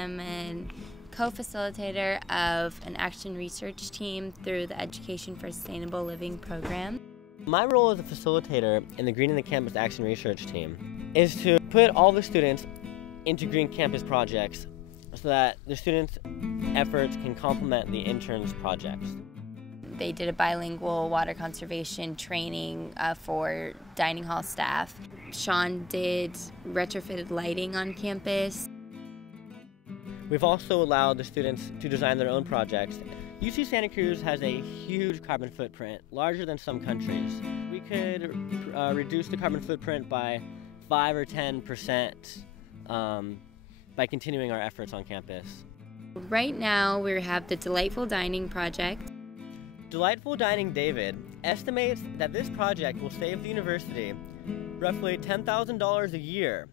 am a co-facilitator of an action research team through the Education for Sustainable Living program. My role as a facilitator in the Green in the Campus Action Research team is to put all the students into Green Campus projects so that the students' efforts can complement the interns' projects. They did a bilingual water conservation training for dining hall staff. Sean did retrofitted lighting on campus. We've also allowed the students to design their own projects. UC Santa Cruz has a huge carbon footprint, larger than some countries. We could reduce the carbon footprint by 5 or 10% by continuing our efforts on campus. Right now we have the Delightful Dining project. Delightful Dining David estimates that this project will save the university roughly $10,000 a year.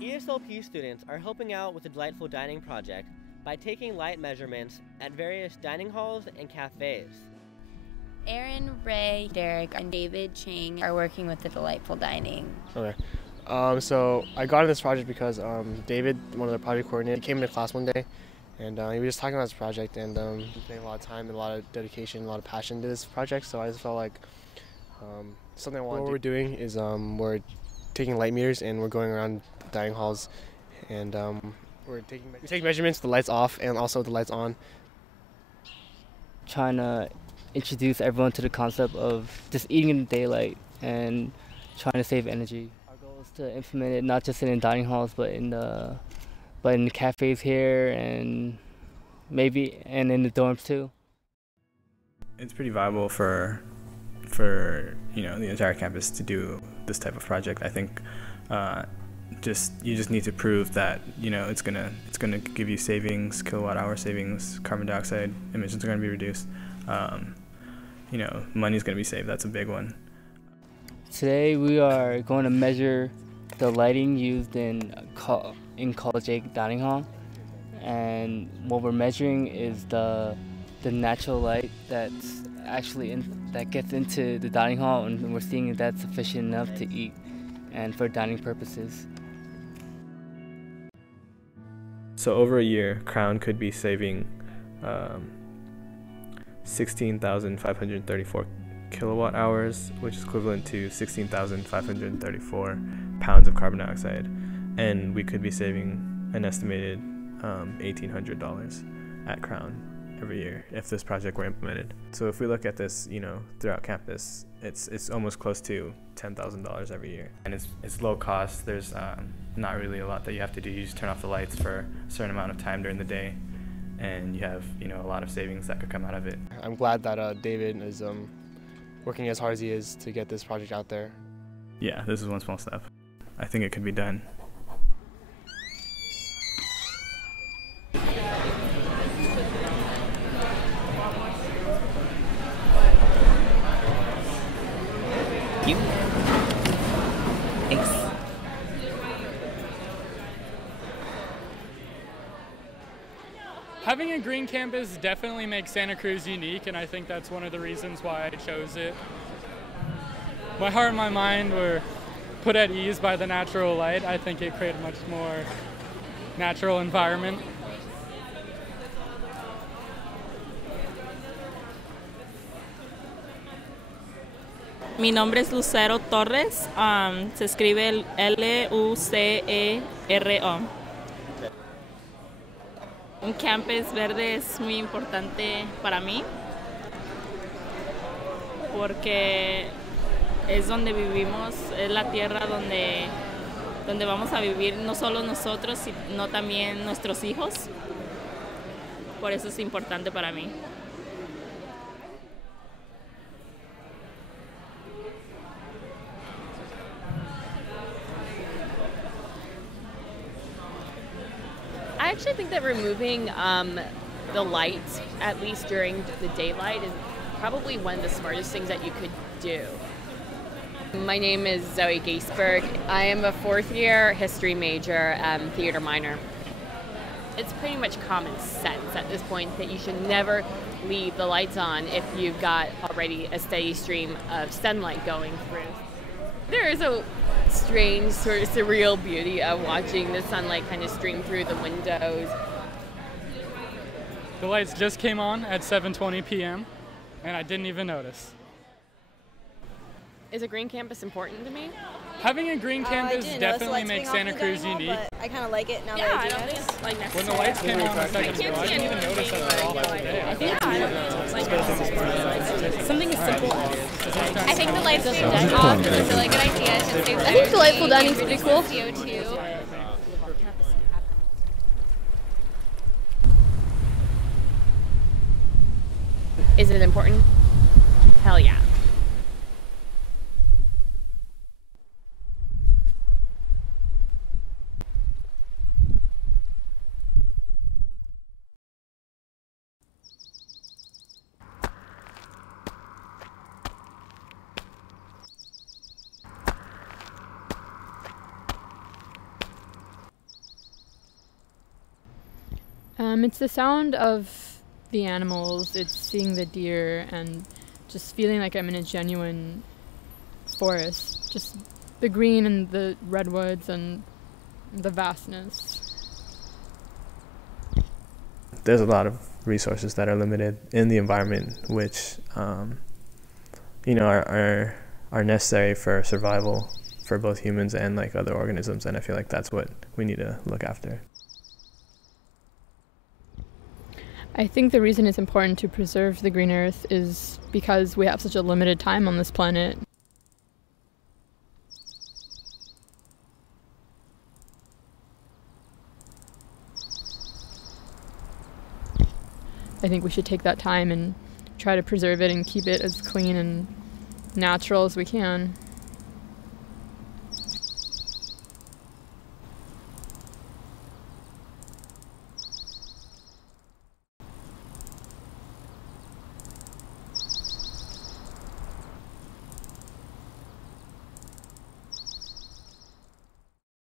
ESLP students are helping out with the Delightful Dining project by taking light measurements at various dining halls and cafes. Aaron, Ray, Derek, and David Chang are working with the Delightful Dining. Okay. So I got into this project because David, one of the project coordinators, came into class one day and he was just talking about this project, and he put a lot of time and a lot of dedication, a lot of passion to this project, so I just felt like something I want to do. What we're doing is we're taking light meters and we're going around the dining halls, and we're taking measurements, the lights off and also the lights on. Trying to introduce everyone to the concept of just eating in the daylight and trying to save energy. Our goal is to implement it not just in dining halls, but in the cafes here and maybe in the dorms too. It's pretty viable for the entire campus to do this type of project. I think you just need to prove that it's gonna give you savings, kilowatt-hour savings, carbon dioxide emissions are gonna be reduced. Money's gonna be saved. That's a big one. Today we are going to measure the lighting used in College A dining hall, and what we're measuring is the natural light that's actually that gets into the dining hall, and we're seeing if that's sufficient enough to eat and for dining purposes. So over a year, Crown could be saving 16,534 kilowatt hours, which is equivalent to 16,534 pounds of carbon dioxide, and we could be saving an estimated $1,800 at Crown every year if this project were implemented. So if we look at this, throughout campus, it's almost close to $10,000 every year, and it's low cost. There's not really a lot that you have to do. You just turn off the lights for a certain amount of time during the day, and you have a lot of savings that could come out of it. I'm glad that David is working as hard as he is to get this project out there. Yeah, this is one small step. I think it could be done. Thanks. Having a green campus definitely makes Santa Cruz unique, and I think that's one of the reasons why I chose it. My heart and my mind were put at ease by the natural light. I think it created a much more natural environment. Mi nombre es Lucero Torres, se escribe Lucero. Un campus verde es muy importante para mí porque es donde vivimos, es la tierra donde vamos a vivir no solo nosotros, sino también nuestros hijos. Por eso es importante para mí. I actually think that removing the lights, at least during the daylight, is probably one of the smartest things that you could do. My name is Zoe Gaisberg. I am a fourth-year history major, theater minor. It's pretty much common sense at this point that you should never leave the lights on if you've got already a steady stream of sunlight going through. There is a strange sort of surreal beauty of watching the sunlight kind of stream through the windows. The lights just came on at 7:20 p.m. and I didn't even notice. Is a green campus important to me? Having a green campus definitely makes Santa Cruz unique. But I kind of like it now Yeah, that I I don't do think it's like necessary. When the lights came on a second ago, I didn't even notice that they're off today. Something as simple as... I think the lights being off is a really good idea. I think delightful dining is pretty cool. CO2. Is it important? Hell yeah. It's the sound of the animals, it's seeing the deer and just feeling like I'm in a genuine forest. Just the green and the redwoods and the vastness. There's a lot of resources that are limited in the environment, which are necessary for survival for both humans and like other organisms, and I feel like that's what we need to look after. I think the reason it's important to preserve the green earth is because we have such a limited time on this planet. I think we should take that time and try to preserve it and keep it as clean and natural as we can.